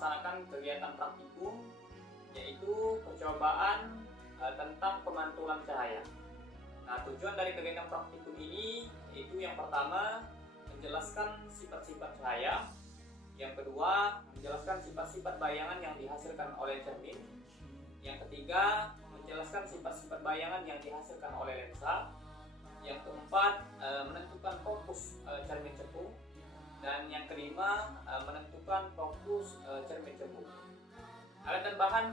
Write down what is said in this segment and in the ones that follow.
melaksanakan kegiatan praktikum, yaitu percobaan tentang pemantulan cahaya. Nah, tujuan dari kegiatan praktikum ini yaitu yang pertama menjelaskan sifat-sifat cahaya, yang kedua menjelaskan sifat-sifat bayangan yang dihasilkan oleh cermin, yang ketiga menjelaskan sifat-sifat bayangan yang dihasilkan oleh lensa, yang keempat menentukan fokus cermin cekung, dan yang kelima menentukan fokus cermin cekung. Alat dan bahan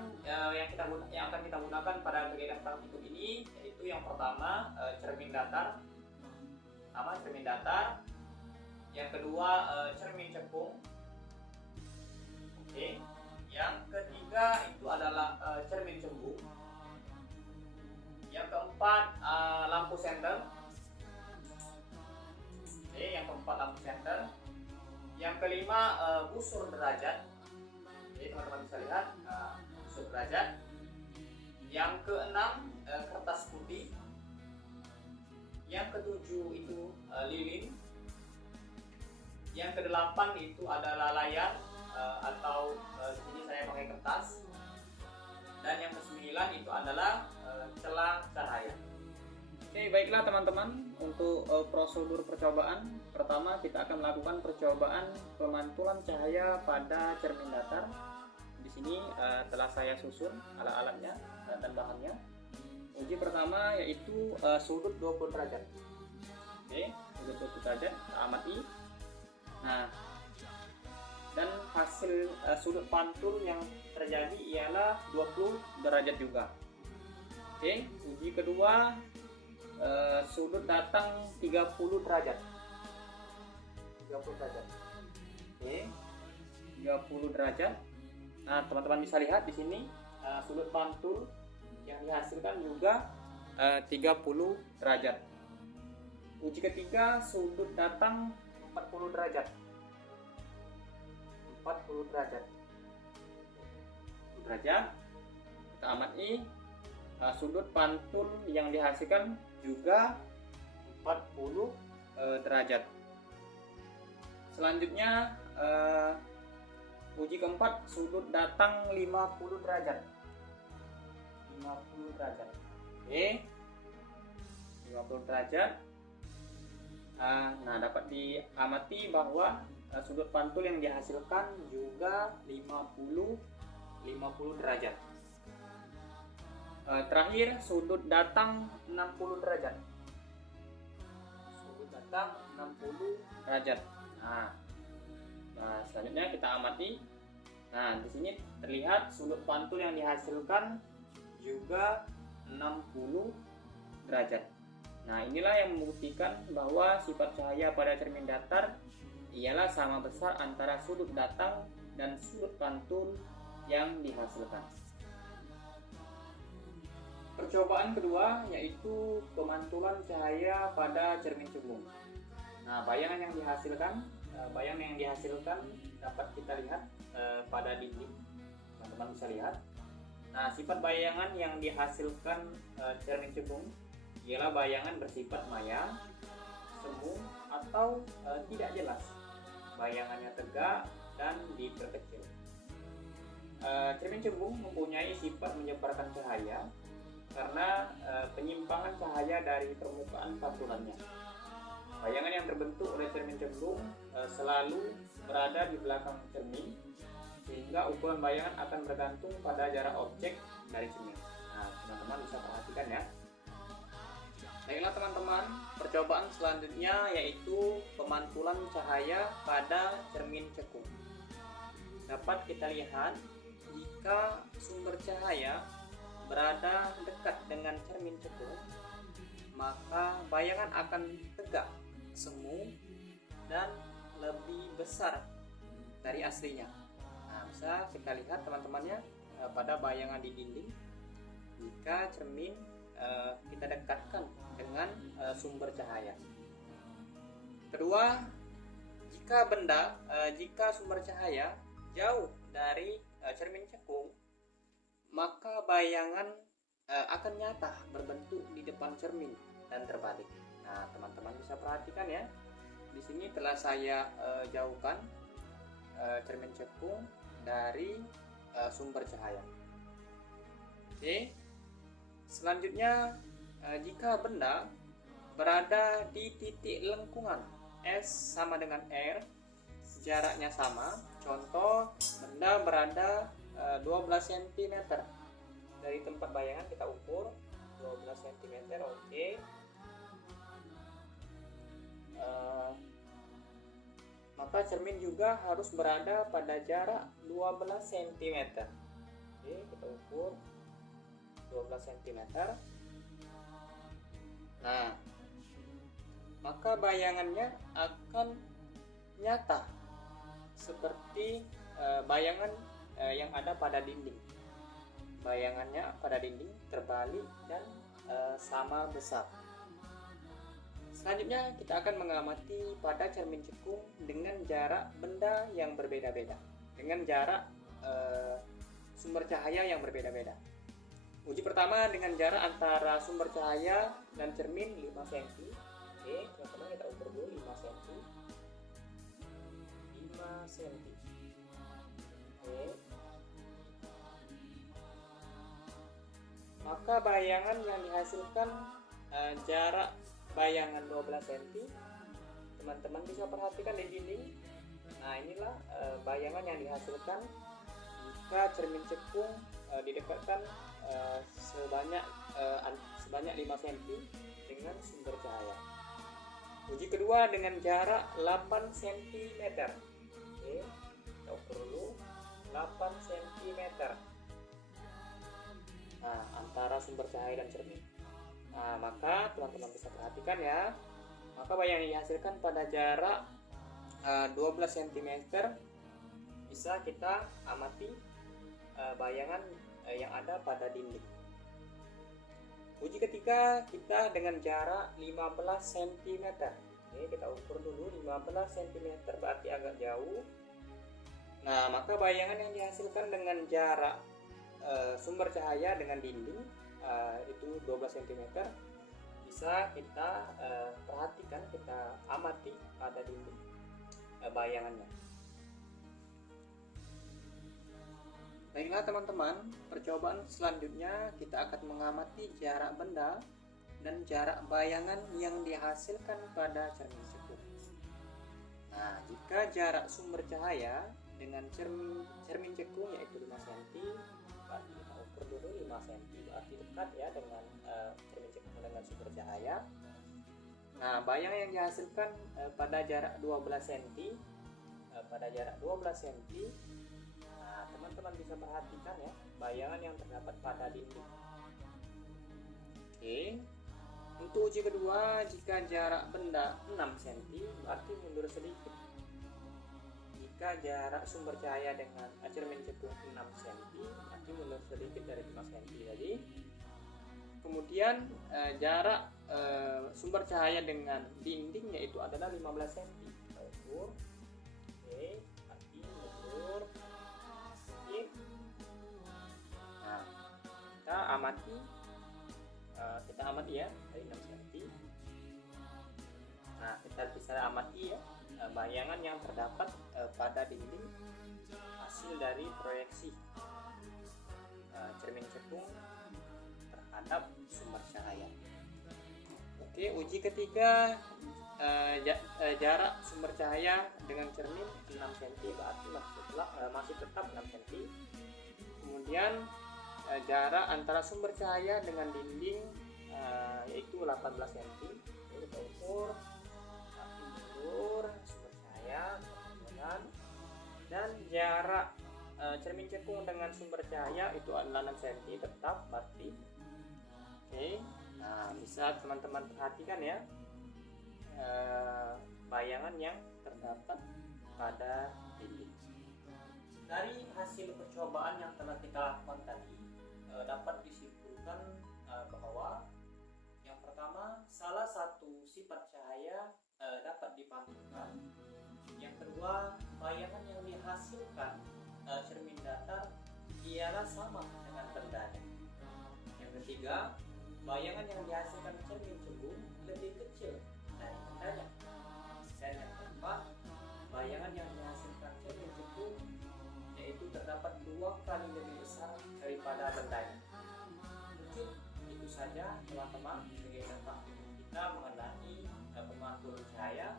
yang akan kita gunakan pada kegiatan praktikum ini yaitu yang pertama cermin datar, yang kedua cermin cekung, oke. Yang ketiga itu adalah cermin cembung, yang keempat lampu senter, oke. Yang keempat lampu senter, yang kelima busur derajat. Jadi teman-teman bisa lihat busur derajat. Yang keenam kertas putih. Yang ketujuh itu lilin. Yang kedelapan itu adalah layar atau di sini saya pakai kertas. Dan yang kesembilan itu adalah celah cahaya. Oke, baiklah teman-teman, untuk prosedur percobaan pertama kita akan melakukan percobaan pemantulan cahaya pada cermin datar. Di sini telah saya susun alat-alatnya dan bahannya. Uji pertama yaitu sudut 20 derajat. Oke, sudut 20 derajat kita amati. Nah, dan hasil sudut pantul yang terjadi ialah 20 derajat juga. Oke, uji kedua sudut datang 30 derajat. 30 derajat. Oke. 30 derajat. Nah, teman-teman bisa lihat di sini sudut pantul yang dihasilkan juga 30 derajat. Uji ketiga sudut datang 40 derajat. 40 derajat. 40 derajat. Kita amati sudut pantul yang dihasilkan juga 40 derajat. Selanjutnya uji keempat sudut datang 50 derajat. 50 derajat. Oke. 50 derajat. Nah, dapat diamati bahwa sudut pantul yang dihasilkan juga 50 derajat. Terakhir sudut datang 60 derajat. Sudut datang 60 derajat. Nah, selanjutnya kita amati. Nah, di sini terlihat sudut pantul yang dihasilkan juga 60 derajat. Nah, inilah yang membuktikan bahwa sifat cahaya pada cermin datar ialah sama besar antara sudut datang dan sudut pantul yang dihasilkan. Percobaan kedua yaitu pemantulan cahaya pada cermin cembung. Nah, bayangan yang dihasilkan dapat kita lihat pada dinding. Teman-teman bisa lihat. Nah, sifat bayangan yang dihasilkan cermin cembung ialah bayangan bersifat maya, semu, atau tidak jelas. Bayangannya tegak dan diperkecil. Cermin cembung mempunyai sifat menyebarkan cahaya karena penyimpangan cahaya dari permukaan pantulannya. Bayangan yang terbentuk oleh cermin cembung selalu berada di belakang cermin, sehingga ukuran bayangan akan bergantung pada jarak objek dari cermin. Nah, teman-teman bisa perhatikan ya. Baiklah teman-teman, percobaan selanjutnya yaitu pemantulan cahaya pada cermin cekung. Dapat kita lihat jika sumber cahaya berada dekat dengan cermin cekung, maka bayangan akan tegak, semu, dan lebih besar dari aslinya. Nah, bisa kita lihat teman-temannya pada bayangan di dinding. Jika cermin kita dekatkan dengan sumber cahaya. Kedua, jika sumber cahaya jauh dari cermin cekung, maka bayangan akan nyata berbentuk di depan cermin dan terbalik. Nah, teman-teman bisa perhatikan ya. Di sini telah saya jauhkan cermin cekung dari sumber cahaya. Oke. Selanjutnya, jika benda berada di titik lengkungan S sama dengan R, jaraknya sama. Contoh, benda berada 12 cm dari tempat bayangan, kita ukur 12 cm. Oke. Maka cermin juga harus berada pada jarak 12 cm. Oke, kita ukur 12 cm. Nah, maka bayangannya akan nyata seperti bayangan yang ada pada dinding. Bayangannya pada dinding terbalik dan sama besar. Selanjutnya kita akan mengamati pada cermin cekung dengan jarak benda yang berbeda-beda, dengan jarak sumber cahaya yang berbeda-beda. Uji pertama dengan jarak antara sumber cahaya dan cermin 5 cm. Oke, teman-teman, kita ukur dulu 5 cm. 5 cm. Oke. Maka bayangan yang dihasilkan jarak bayangan 12 cm. Teman-teman bisa perhatikan di dinding. Nah, inilah bayangan yang dihasilkan jika cermin cekung didekatkan sebanyak 5 cm dengan sumber cahaya. Uji kedua dengan jarak 8 cm. Oke, kita ukur dulu 8 cm. Nah, antara sumber cahaya dan cermin. Nah, maka teman-teman bisa perhatikan ya. Maka bayangan yang dihasilkan pada jarak 12 cm bisa kita amati bayangan yang ada pada dinding. Uji ketiga kita dengan jarak 15 cm. Oke, kita ukur dulu 15 cm, berarti agak jauh. Nah, maka bayangan yang dihasilkan dengan jarak sumber cahaya dengan dinding itu 12 cm bisa kita perhatikan, kita amati pada dinding bayangannya. Baiklah teman-teman, percobaan selanjutnya kita akan mengamati jarak benda dan jarak bayangan yang dihasilkan pada cermin cekung. Nah, jika jarak sumber cahaya dengan cermin cekung yaitu 5 cm, berarti kita ukur dulu 5 cm, berarti dekat ya dengan cermin cekung dengan sumber cahaya. Nah, bayangan yang dihasilkan pada jarak 12 cm, nah, teman-teman bisa perhatikan ya bayangan yang terdapat pada dinding. Oke. Untuk uji kedua, jika jarak benda 6 cm, berarti mundur sedikit. Jika jarak sumber cahaya dengan cermin cekung 6 cm, berarti mundur sedikit dari 5 cm tadi. Kemudian jarak sumber cahaya dengan dinding yaitu adalah 15 cm. Kita ukur. Oke, berarti mundur sedikit. Nah, kita amati ya dari 6 cm. Nah, kita bisa amati ya bayangan yang terdapat pada dinding hasil dari proyeksi cermin cekung terhadap sumber cahaya. Oke, uji ketiga jarak sumber cahaya dengan cermin 6 cm, berarti masih tetap 6 cm. Kemudian jarak antara sumber cahaya dengan dinding yaitu 18 cm. Kita ukur, sumber cahaya, dan jarak cermin cekung dengan sumber cahaya itu adalah 6 cm tetap, berarti. Oke, nah bisa teman-teman perhatikan ya bayangan yang terdapat pada dinding. Dari hasil percobaan yang telah kita lakukan tadi, dapat disimpulkan bahwa yang pertama, salah satu sifat cahaya dapat dipantulkan. Yang kedua, bayangan yang dihasilkan cermin datar ialah sama dengan bendanya. Yang ketiga, bayangan yang dihasilkan cermin cekung lebih kecil dari bendanya. Dan yang keempat, bayangan yang dihasilkan cermin cekung yaitu paling lebih besar daripada bendanya. Mungkin itu saja teman-teman kegiatan praktikum kita mengenai pemantulan cahaya.